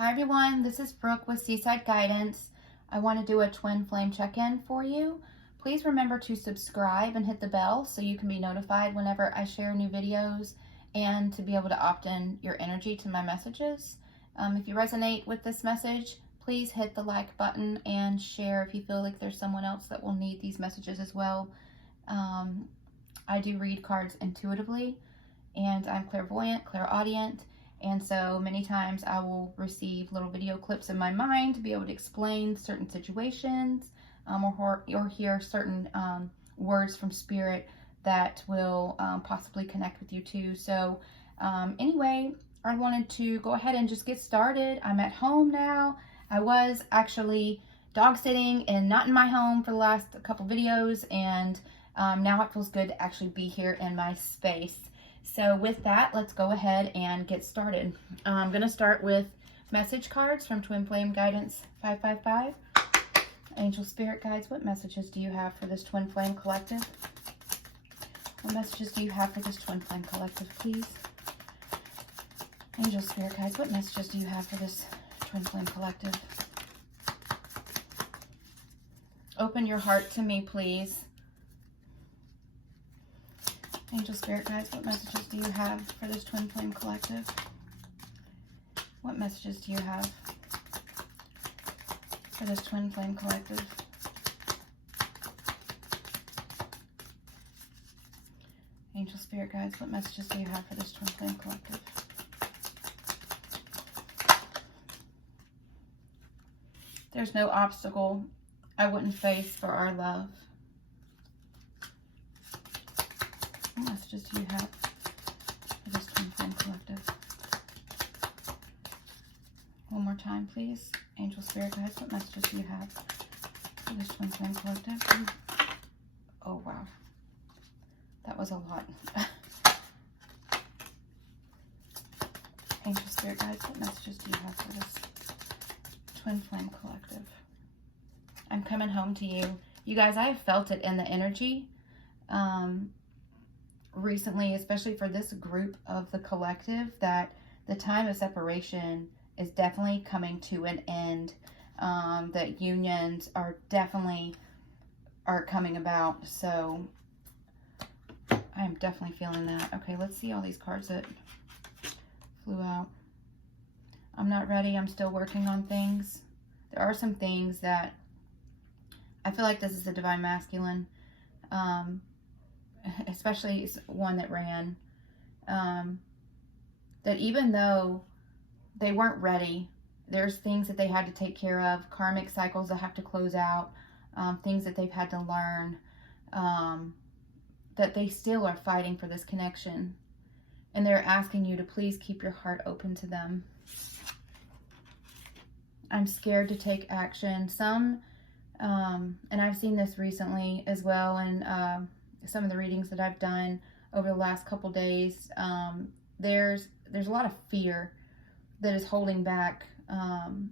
Hi everyone, this is Brooke with Seaside Guidance. I want to do a twin flame check-in for you. Please remember to subscribe and hit the bell so you can be notified whenever I share new videos and to be able to opt in your energy to my messages. If you resonate with this message, please hit the like button and share if you feel like there's someone else that will need these messages as well. I do read cards intuitively, and I'm clairvoyant, clairaudient, and so many times I will receive little video clips in my mind to be able to explain certain situations or hear certain words from spirit that will possibly connect with you too. So anyway, I wanted to go ahead and just get started. I'm at home now. I was actually dog sitting and not in my home for the last couple videos, and now it feels good to actually be here in my space. So with that, let's go ahead and get started. I'm going to start with message cards from Twin Flame Guidance 555. Angel Spirit Guides, what messages do you have for this Twin Flame Collective? What messages do you have for this Twin Flame Collective, please? Angel Spirit Guides, what messages do you have for this Twin Flame Collective? Open your heart to me, please. Angel Spirit Guides, what messages do you have for this Twin Flame Collective? What messages do you have for this Twin Flame Collective? Angel Spirit Guides, what messages do you have for this Twin Flame Collective? There's no obstacle I wouldn't face for our love. What messages do you have for this Twin Flame Collective? One more time, please. Angel Spirit Guides, what messages do you have for this Twin Flame Collective? Oh, wow. That was a lot. Angel Spirit Guides, what messages do you have for this Twin Flame Collective? I'm coming home to you. You guys, I have felt it in the energy. Recently, especially for this group of the collective, that the time of separation is definitely coming to an end. That unions are definitely coming about. So I'm definitely feeling that. Okay, let's see all these cards that flew out. I'm not ready. I'm still working on things. There are some things that I feel like this is a divine masculine. Especially one that ran, that even though they weren't ready, there's things that they had to take care of, karmic cycles that have to close out, things that they've had to learn, that they still are fighting for this connection. And they're asking you to please keep your heart open to them. I'm scared to take action. Some, and I've seen this recently as well, and some of the readings that I've done over the last couple days, there's a lot of fear that is holding back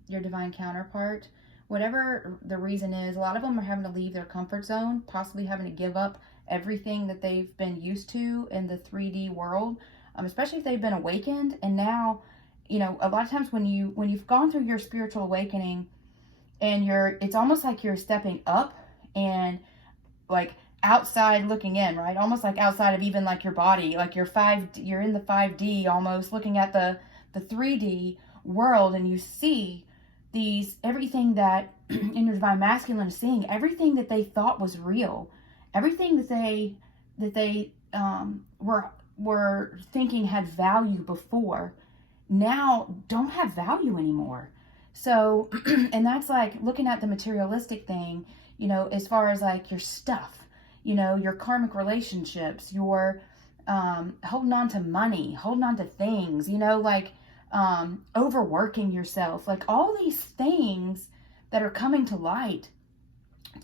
your divine counterpart. Whatever the reason is, a lot of them are having to leave their comfort zone, possibly having to give up everything that they've been used to in the 3D world, especially if they've been awakened. And now, you know, a lot of times when you've gone through your spiritual awakening, and it's almost like you're stepping up and like outside looking in, right? Almost like outside of even like your body, like you're in the 5D almost, looking at the 3D world, and you see everything that in your divine masculine is seeing, everything that they thought was real, everything that they were thinking had value before, now don't have value anymore. So, and that's like looking at the materialistic thing, you know, as far as like your stuff, you know, your karmic relationships, your holding on to money, holding on to things, you know, like overworking yourself, like all these things that are coming to light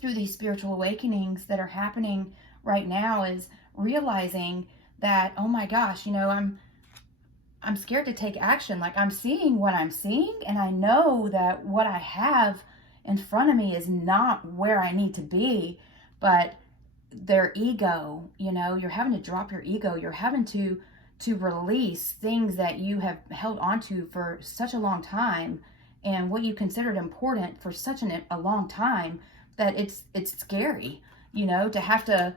through these spiritual awakenings that are happening right now, is realizing that, oh my gosh, you know, I'm scared to take action. Like, I'm seeing what I'm seeing, and I know that what I have in front of me is not where I need to be, but their ego, you know, you're having to drop your ego. You're having to release things that you have held onto for such a long time. and what you considered important for such a long time that it's scary, you know, to have to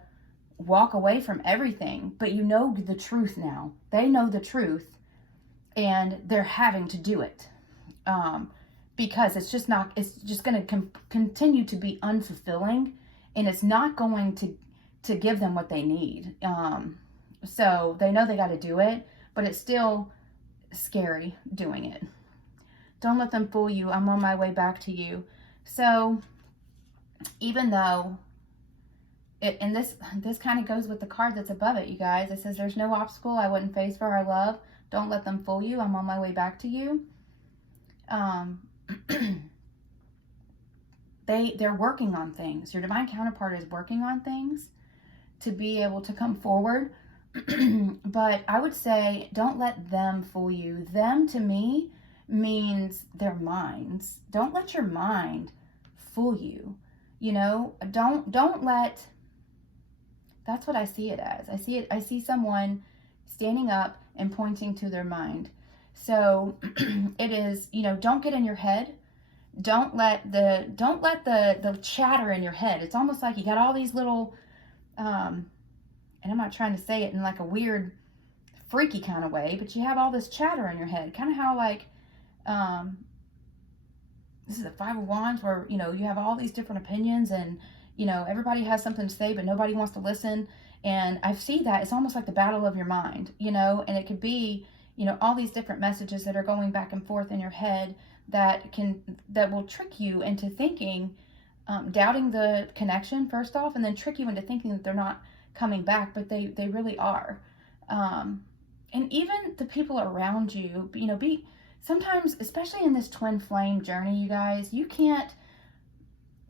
walk away from everything. But you know the truth now. They know the truth, and they're having to do it. Because it's just going to continue to be unfulfilling, and it's not going to give them what they need. So they know they got to do it, but it's still scary doing it. Don't let them fool you. I'm on my way back to you. So even though and this kind of goes with the card that's above it, you guys. It says, there's no obstacle I wouldn't face for our love. Don't let them fool you. I'm on my way back to you. They're working on things. Your divine counterpart is working on things to be able to come forward. But I would say, don't let them fool you. Them, to me, means their minds. Don't let your mind fool you. You know, don't let, that's what I see it as. I see someone standing up and pointing to their mind. So it is, you know, don't get in your head. Don't let the chatter in your head. It's almost like you got all these little, and I'm not trying to say it in like a weird, freaky kind of way, but you have all this chatter in your head. Kind of how like, this is a Five of Wands where, you know, you have all these different opinions and, you know, everybody has something to say, but nobody wants to listen. And I see that it's almost like the battle of your mind, you know, and it could be, you know, all these different messages that are going back and forth in your head that will trick you into thinking, doubting the connection first off, and then trick you into thinking that they're not coming back, but they really are. And even the people around you, you know, sometimes, especially in this twin flame journey, you guys,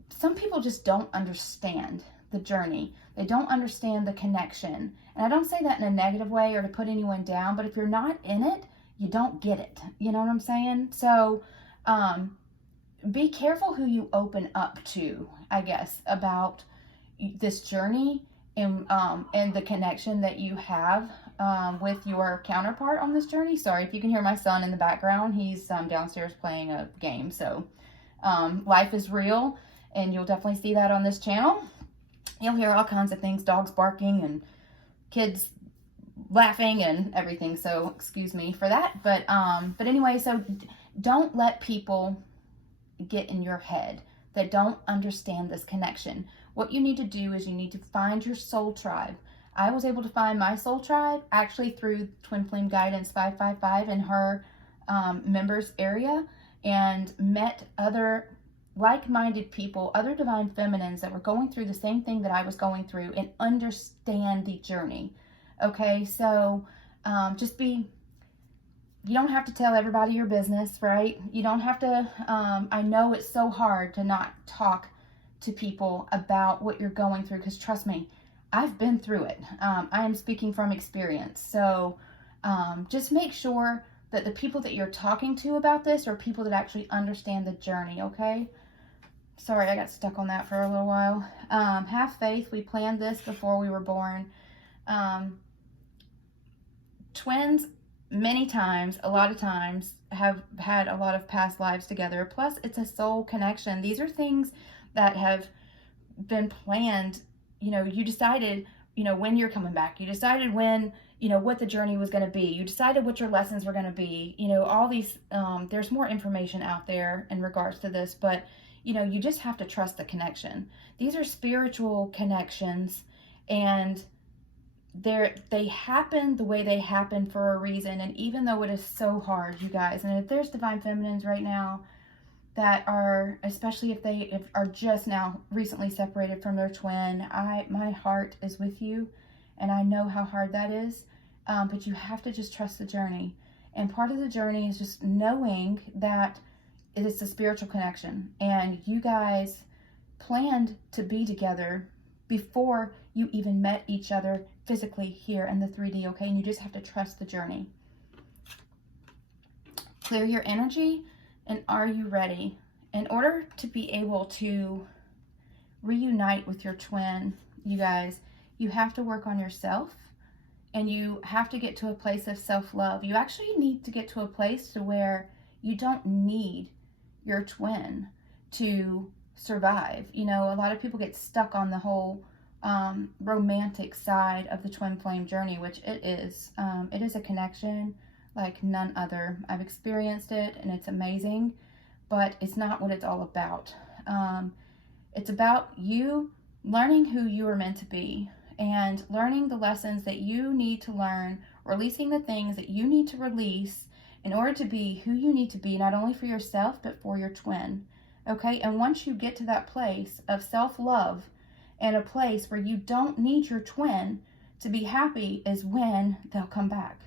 some people just don't understand the journey. They don't understand the connection. And I don't say that in a negative way or to put anyone down, but if you're not in it, you don't get it. You know what I'm saying? So, be careful who you open up to, I guess, about this journey and the connection that you have with your counterpart on this journey. Sorry if you can hear my son in the background. He's downstairs playing a game. So life is real, and you'll definitely see that on this channel. You'll hear all kinds of things, dogs barking and kids laughing and everything. So excuse me for that. But anyway, so don't let people get in your head that don't understand this connection. What you need to do is you need to find your soul tribe. I was able to find my soul tribe actually through Twin Flame Guidance 555 in her members area, and met other like-minded people, other divine feminines that were going through the same thing that I was going through, and understand the journey. Okay, so you don't have to tell everybody your business, right? You don't have to, I know it's so hard to not talk to people about what you're going through, because trust me, I've been through it. I am speaking from experience. So just make sure that the people that you're talking to about this are people that actually understand the journey, okay? Sorry, I got stuck on that for a little while. Have faith. We planned this before we were born. Twins, many times, a lot of times, have had a lot of past lives together. Plus, it's a soul connection. These are things that have been planned. You know, you decided, you know, when you're coming back. You decided when, you know, what the journey was going to be. You decided what your lessons were going to be. You know, all these, there's more information out there in regards to this, but, you know, you just have to trust the connection. These are spiritual connections, and they happen the way they happen for a reason. And even though it is so hard, you guys, and if there's divine feminines right now that are, especially if they are just now recently separated from their twin, my heart is with you, and I know how hard that is. But you have to just trust the journey. And part of the journey is just knowing that it is a spiritual connection, and you guys planned to be together before you even met each other physically here in the 3D, okay? And you just have to trust the journey. Clear your energy, and are you ready? In order to be able to reunite with your twin, you guys, you have to work on yourself, and you have to get to a place of self-love. You actually need to get to a place to where you don't need your twin to survive. You know, a lot of people get stuck on the whole romantic side of the twin flame journey, which it is. It is a connection like none other. I've experienced it and it's amazing, but it's not what it's all about. It's about you learning who you are meant to be and learning the lessons that you need to learn, releasing the things that you need to release in order to be who you need to be, not only for yourself, but for your twin. Okay? And once you get to that place of self-love and a place where you don't need your twin to be happy is when they'll come back.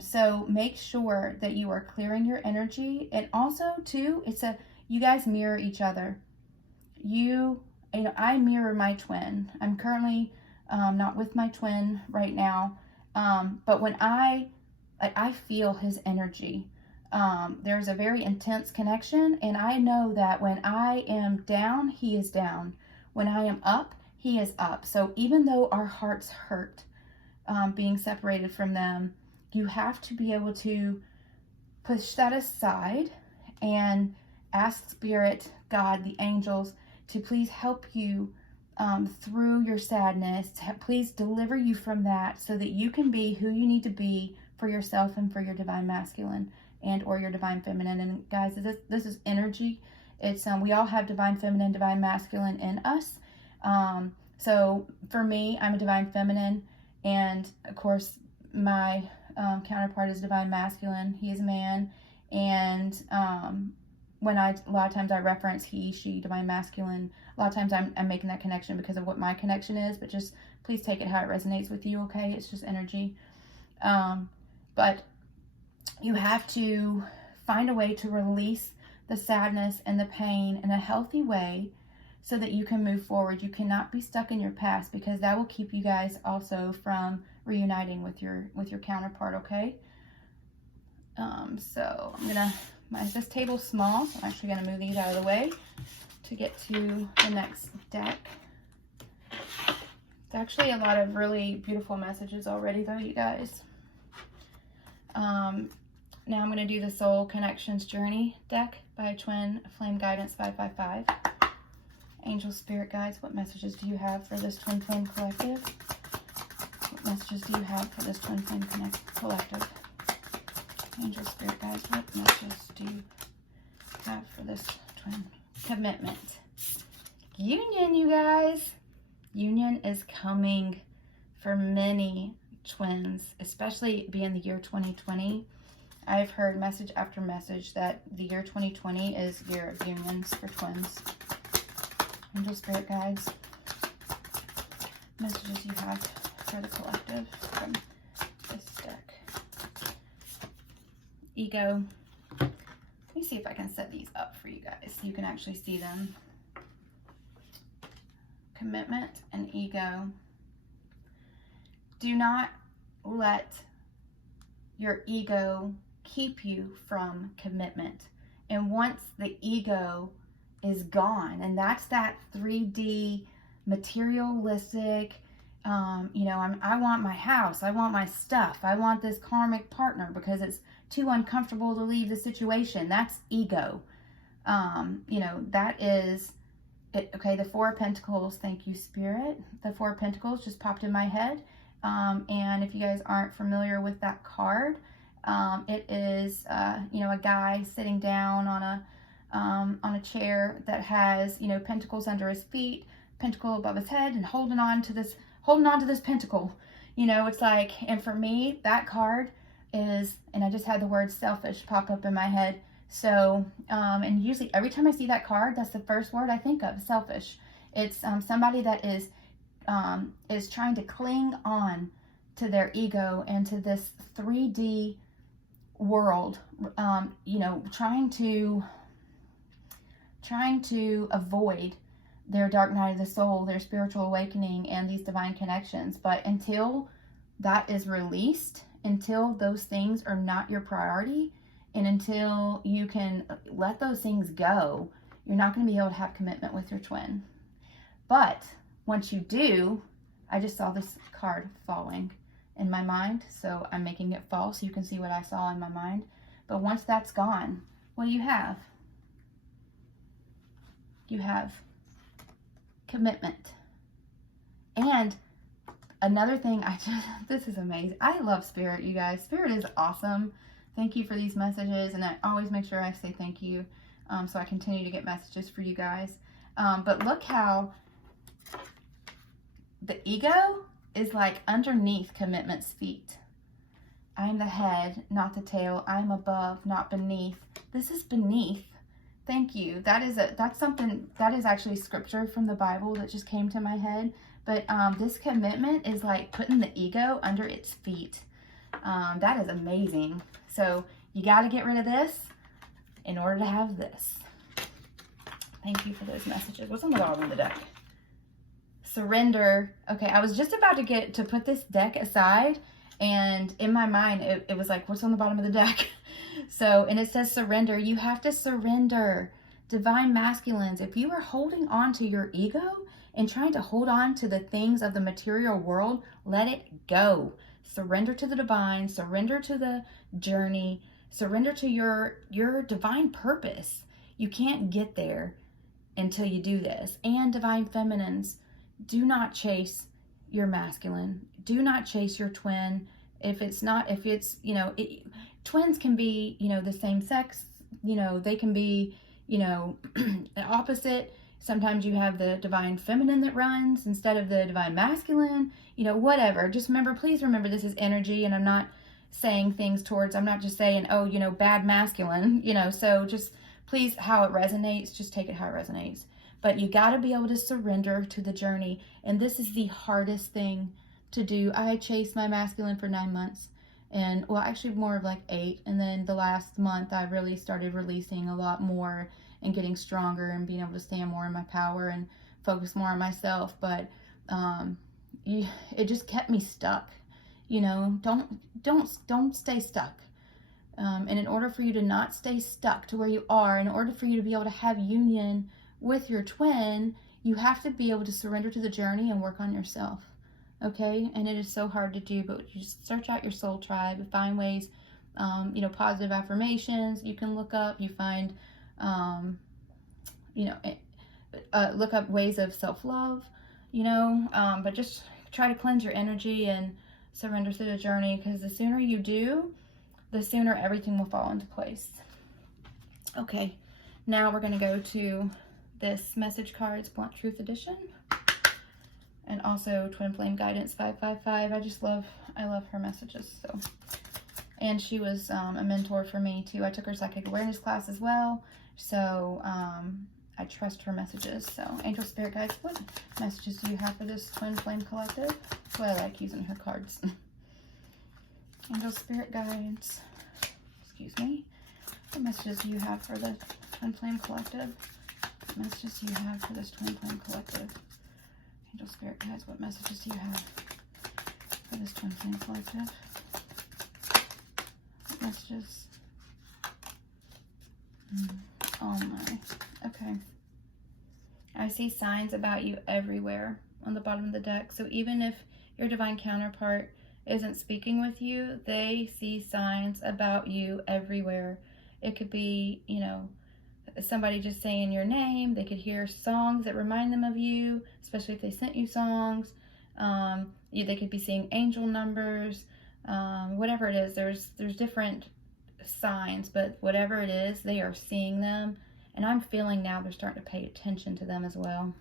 So make sure that you are clearing your energy. And also too, you guys mirror each other. You know, I mirror my twin. I'm currently not with my twin right now. But when I feel his energy, there's a very intense connection. And I know that when I am down, he is down. When I am up, he is up. So even though our hearts hurt being separated from them, you have to be able to push that aside and ask Spirit, God, the angels, to please help you through your sadness. Please deliver you from that so that you can be who you need to be for yourself and for your divine masculine and or your divine feminine. And guys, this is energy. It's we all have divine feminine, divine masculine in us. So for me, I'm a divine feminine, and of course my counterpart is divine masculine. He is a man, and when a lot of times I reference he, she, divine masculine, a lot of times I'm making that connection because of what my connection is, but just please take it how it resonates with you, okay? It's just energy. But you have to find a way to release the sadness and the pain in a healthy way so that you can move forward. You cannot be stuck in your past, because that will keep you guys also from reuniting with your counterpart, okay? So I'm gonna, this table's small, so I'm actually gonna move these out of the way to get to the next deck. It's actually a lot of really beautiful messages already though, you guys. Now I'm going to do the Soul Connections Journey deck by Twin Flame Guidance 555. Angel Spirit Guides, what messages do you have for this Twin Flame Collective? What messages do you have for this Twin Flame Collective? Angel Spirit Guides, what messages do you have for this Twin Commitment? Union, you guys. Union is coming for many twins, especially being the year 2020. I've heard message after message that the year 2020 is year of unions for twins. Angel Spirit Guides, messages you have for the collective from this deck. Ego. Let me see if I can set these up for you guys so you can actually see them. Commitment and ego. Do not let your ego keep you from commitment. And once the ego is gone, and that's that 3D materialistic, you know, I want my house, I want my stuff, I want this karmic partner because it's too uncomfortable to leave the situation. That's ego. You know, that is it. Okay, the Four of Pentacles, thank you, Spirit. The Four of Pentacles just popped in my head. And if you guys aren't familiar with that card, it is, you know, a guy sitting down on a chair that has, you know, pentacles under his feet, pentacle above his head, and holding on to this pentacle. You know, it's like, and for me, that card is, and I just had the word selfish pop up in my head. So, and usually every time I see that card, that's the first word I think of, selfish. It's somebody that is trying to cling on to their ego and to this 3D world, you know, trying to avoid their dark night of the soul, their spiritual awakening, and these divine connections. But until that is released, until those things are not your priority, and until you can let those things go, you're not going to be able to have commitment with your twin. But once you do, I just saw this card falling in my mind, so I'm making it fall so you can see what I saw in my mind. But once that's gone, what do you have? you have commitment. And another thing, this is amazing. I love Spirit, you guys. Spirit is awesome. Thank you for these messages, and I always make sure I say thank you, so I continue to get messages for you guys. But look how the ego is like underneath commitment's feet. I'm the head, not the tail. I'm above, not beneath. This is beneath. Thank you. That's something that is actually scripture from the Bible that just came to my head. But this commitment is like putting the ego under its feet. That is amazing. So you got to get rid of this in order to have this. Thank you for those messages. What's on the bottom of the deck? Surrender. Okay, I was just about to put this deck aside, and in my mind it was like, what's on the bottom of the deck? So, and it says surrender. You have to surrender. Divine masculines, if you are holding on to your ego and trying to hold on to the things of the material world, let it go. Surrender to the divine, surrender to the journey, surrender to your divine purpose. You can't get there until you do this. And divine feminines, do not chase your masculine. Do not chase your twin. Twins can be, the same sex, they can be, opposite. Sometimes you have the divine feminine that runs instead of the divine masculine, whatever. Just please remember this is energy, and I'm not saying things I'm not just saying, oh, bad masculine, so just please, how it resonates, just take it how it resonates. But you got to be able to surrender to the journey. And this is the hardest thing to do. I chased my masculine for 9 months, and well, actually more of like 8. And then the last month I really started releasing a lot more and getting stronger and being able to stand more in my power and focus more on myself. But it just kept me stuck. Don't stay stuck. And in order for you to not stay stuck to where you are, in order for you to be able to have union with your twin, you have to be able to surrender to the journey and work on yourself. Okay? And it is so hard to do, but you just search out your soul tribe and find ways, positive affirmations you can look up. You find, look up ways of self-love, but just try to cleanse your energy and surrender to the journey, because the sooner you do, the sooner everything will fall into place. Okay, now we're going to go to this message cards Blunt Truth Edition, and also Twin Flame Guidance 555. I love her messages. So, and she was a mentor for me too. I took her psychic awareness class as well, so I trust her messages. So, Angel Spirit Guides, what messages do you have for this Twin Flame Collective? That's why I like using her cards. Angel Spirit Guides, excuse me. What messages do you have for the Twin Flame Collective? What messages do you have for this Twin Flame Collective? Angel Spirit Guides, what messages do you have for this Twin Flame Collective? What messages? Oh my. Okay. I see signs about you everywhere on the bottom of the deck. So even if your divine counterpart isn't speaking with you, they see signs about you everywhere. It could be, somebody just saying your name. They could hear songs that remind them of you, especially if they sent you songs. They could be seeing angel numbers, whatever it is. There's different signs, but whatever it is, they are seeing them. And I'm feeling now they're starting to pay attention to them as well,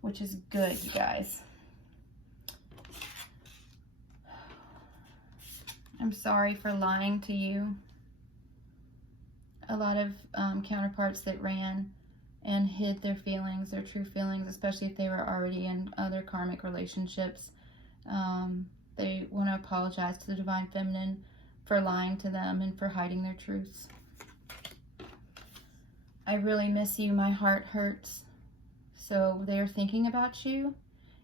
which is good, you guys. I'm sorry for lying to you. A lot of counterparts that ran and hid their feelings, their true feelings, especially if they were already in other karmic relationships. They want to apologize to the Divine Feminine for lying to them and for hiding their truths. I really miss you. My heart hurts. So they're thinking about you.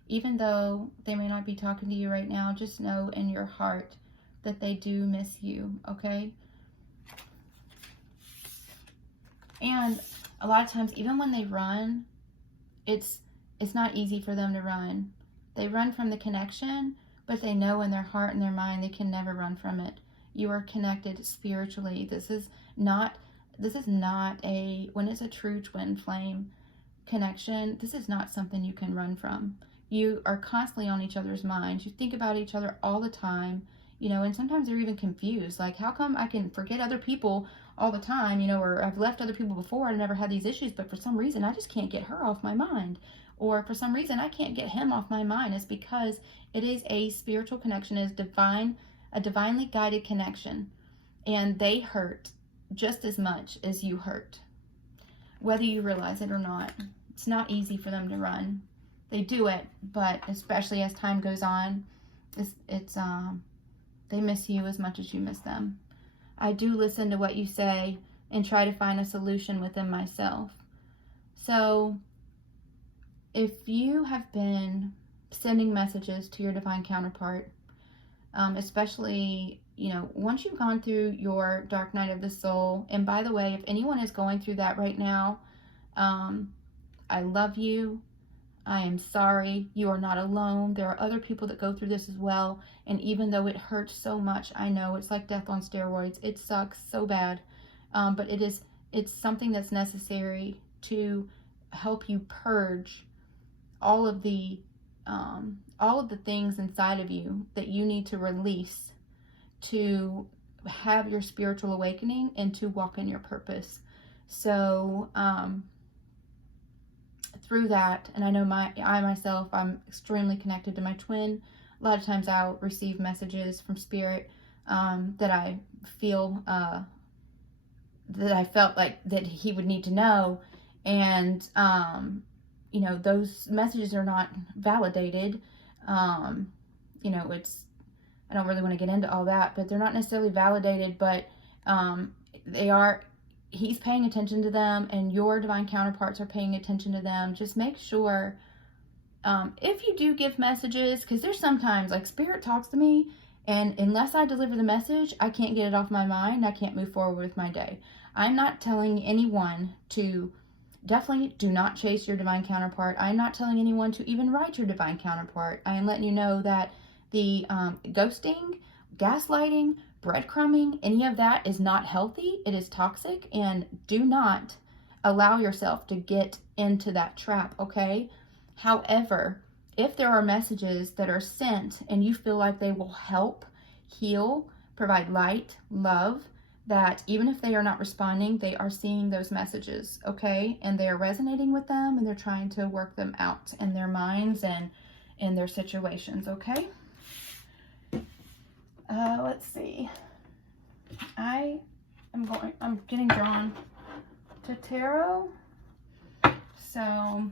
Even though they may not be talking to you right now, just know in your heart that they do miss you, okay? And a lot of times, even when they run, it's not easy for them to run. They run from the connection, but they know in their heart and their mind they can never run from it. You are connected spiritually. This is not this is not when it's a true twin flame connection, this is not something you can run from. You are constantly on each other's minds. You think about each other all the time, you know, and sometimes they're even confused. Like, how come I can forget other people all the time, you know, or I've left other people before, I never had these issues, but for some reason, I just can't get her off my mind. Or for some reason, I can't get him off my mind. It's because it is a spiritual connection, it is a divinely guided connection. And they hurt just as much as you hurt, whether you realize it or not. It's not easy for them to run. They do it, but especially as time goes on, they miss you as much as you miss them. I do listen to what you say and try to find a solution within myself. So if you have been sending messages to your divine counterpart, especially, you know, once you've gone through your dark night of the soul, and by the way, if anyone is going through that right now, I love you. I am sorry. You are not alone. There are other people that go through this as well. And even though it hurts so much, I know it's like death on steroids. It sucks so bad. But it's something that's necessary to help you purge all of the things inside of you that you need to release to have your spiritual awakening and to walk in your purpose. So, through that, and I know I myself, I'm extremely connected to my twin. A lot of times I'll receive messages from spirit that I feel that I felt like that he would need to know, and you know, those messages are not validated. You know, I don't really want to get into all that, but they're not necessarily validated, but they are. He's paying attention to them, and your divine counterparts are paying attention to them. Just make sure, if you do give messages, because there's sometimes, like, spirit talks to me, and unless I deliver the message, I can't get it off my mind. I can't move forward with my day. I'm not telling anyone to, definitely do not chase your divine counterpart. I'm not telling anyone to even write your divine counterpart. I am letting you know that the ghosting, gaslighting, breadcrumbing, any of that is not healthy. It is toxic, and do not allow yourself to get into that trap, okay? However, if there are messages that are sent and you feel like they will help, heal, provide light, love, that even if they are not responding, they are seeing those messages, okay? And they are resonating with them, and they're trying to work them out in their minds and in their situations, okay? Let's see. I'm getting drawn to tarot. So,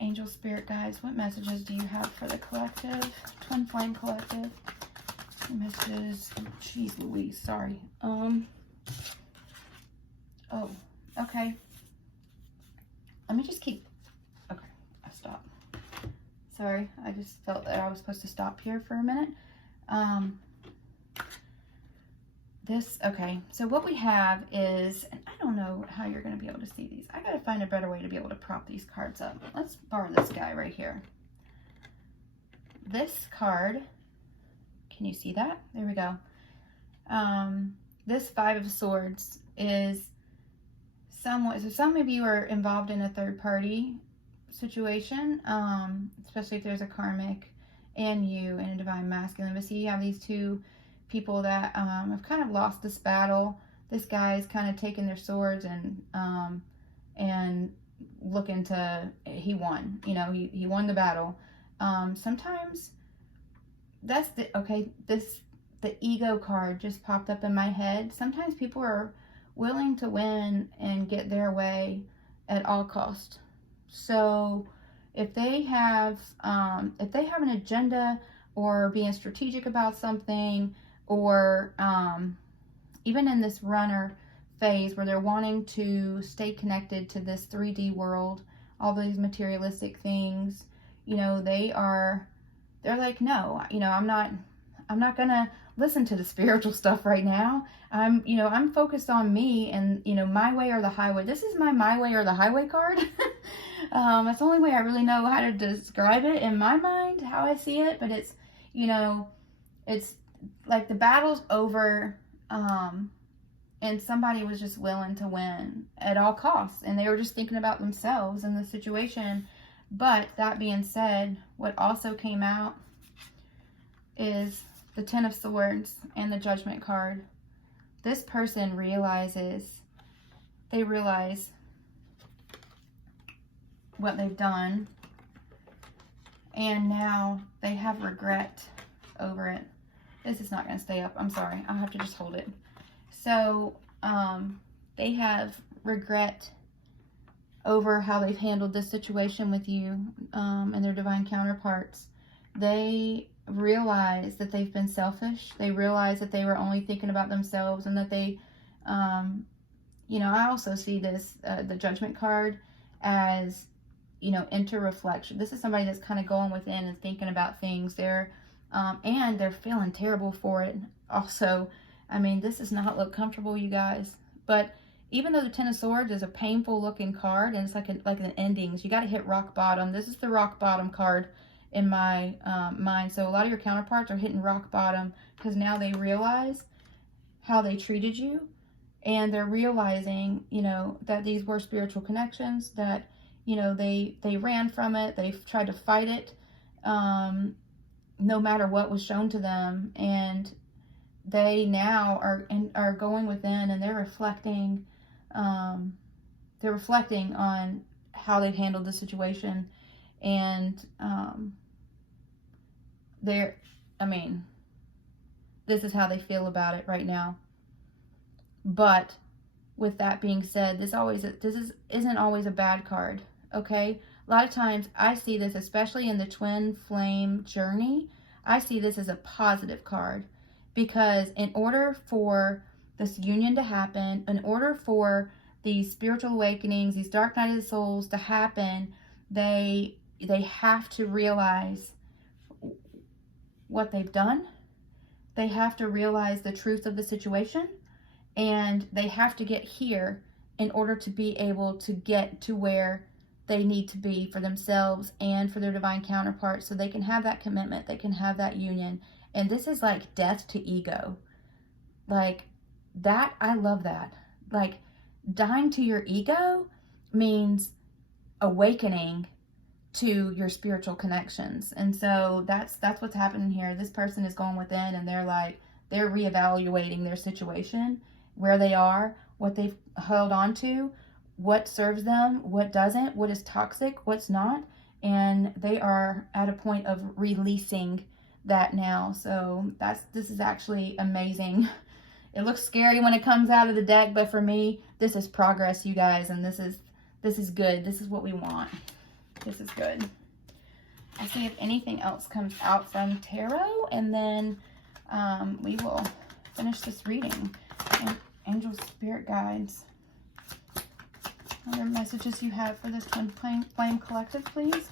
angel, spirit guides, what messages do you have for the collective, twin flame collective? Messages, jeez Louise, sorry. Oh, okay. Let me just keep, okay, I stopped. Sorry, I just felt that I was supposed to stop here for a minute. Okay, so what we have is, and I don't know how you're going to be able to see these. I got to find a better way to be able to prop these cards up. Let's borrow this guy right here. This card, can you see that? There we go. This Five of Swords is somewhat, so some of you are involved in a third party situation, especially if there's a karmic and you and a divine masculine. But see, you have these two people that have kind of lost this battle. This guy's kind of taken their swords and looking to, he won, you know, he won the battle. Sometimes that's the ego card just popped up in my head. Sometimes people are willing to win and get their way at all cost. So if they have an agenda, or being strategic about something, or even in this runner phase where they're wanting to stay connected to this 3D world, all these materialistic things, you know, they're like, no, you know, I'm not gonna listen to the spiritual stuff right now. I'm focused on me and, you know, my way or the highway. This is my way or the highway card. That's the only way I really know how to describe it in my mind, how I see it. But it's, you know, it's like the battle's over. and somebody was just willing to win at all costs, and they were just thinking about themselves in the situation. But that being said, what also came out is the Ten of Swords and the Judgment card. This person they realize what they've done, and now they have regret over it. This is not going to stay up. I'm sorry. I'll have to just hold it. So, they have regret over how they've handled this situation with you, and their divine counterparts. They realize that they've been selfish. They realize that they were only thinking about themselves, and that they, I also see this, the Judgment card, as, inter-reflection. This is somebody that's kind of going within and thinking about things. And they're feeling terrible for it. Also, I mean, this does not look comfortable, you guys. But even though the Ten of Swords is a painful looking card, and it's like an endings, you got to hit rock bottom. This is the rock bottom card in my mind. So a lot of your counterparts are hitting rock bottom because now they realize how they treated you, and they're realizing, that these were spiritual connections, that, they ran from it. They've tried to fight it, no matter what was shown to them, and they now are going within, and they're reflecting on how they've handled the situation, and this is how they feel about it right now. But with that being said, this isn't always a bad card, okay? A lot of times I see this, especially in the twin flame journey, I see this as a positive card, because in order for this union to happen, in order for these spiritual awakenings, these dark night of the souls to happen, they have to realize what they've done. They have to realize the truth of the situation, and they have to get here in order to be able to get to where they need to be for themselves and for their divine counterparts, so they can have that commitment, they can have that union. And this is like death to ego. Like that, I love that. Like dying to your ego means awakening to your spiritual connections. And so that's what's happening here. This person is going within, and they're reevaluating their situation, where they are, what they've held on to, what serves them, what doesn't, what is toxic, what's not. And they are at a point of releasing that now. So this is actually amazing. It looks scary when it comes out of the deck, but for me, this is progress, you guys, and this is good. This is what we want. This is good. I'll see if anything else comes out from tarot, and then we will finish this reading. And angel spirit guides, other messages you have for this twin flame collective, please.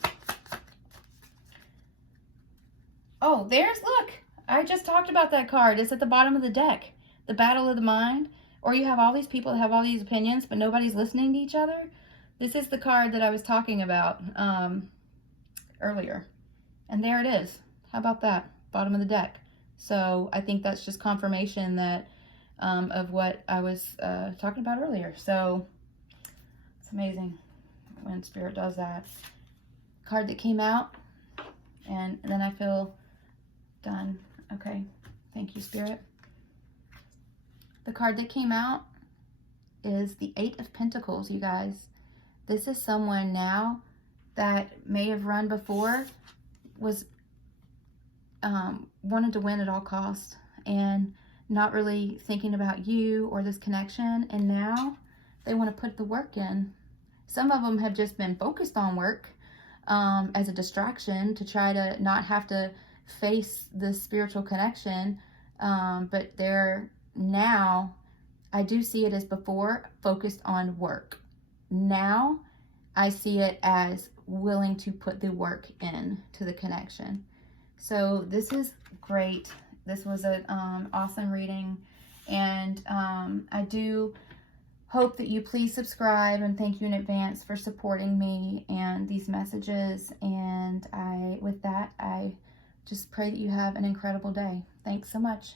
Oh, look, I just talked about that card. It's at the bottom of the deck. The battle of the mind. Or you have all these people that have all these opinions, but nobody's listening to each other. This is the card that I was talking about earlier. And there it is. How about that? Bottom of the deck. So I think that's just confirmation that of what I was talking about earlier. So it's amazing when Spirit does that. Card that came out, and then I feel done. Okay, thank you, Spirit. The card that came out is the Eight of Pentacles, you guys. This is someone now that may have run before, was wanted to win at all costs, and not really thinking about you or this connection, and now they want to put the work in. Some of them have just been focused on work as a distraction to try to not have to face this spiritual connection, but they're now, I do see it as before, focused on work. Now I see it as willing to put the work in to the connection. So this is great. This was an awesome reading, and I do hope that you please subscribe, and thank you in advance for supporting me and these messages. And with that, I just pray that you have an incredible day. Thanks so much.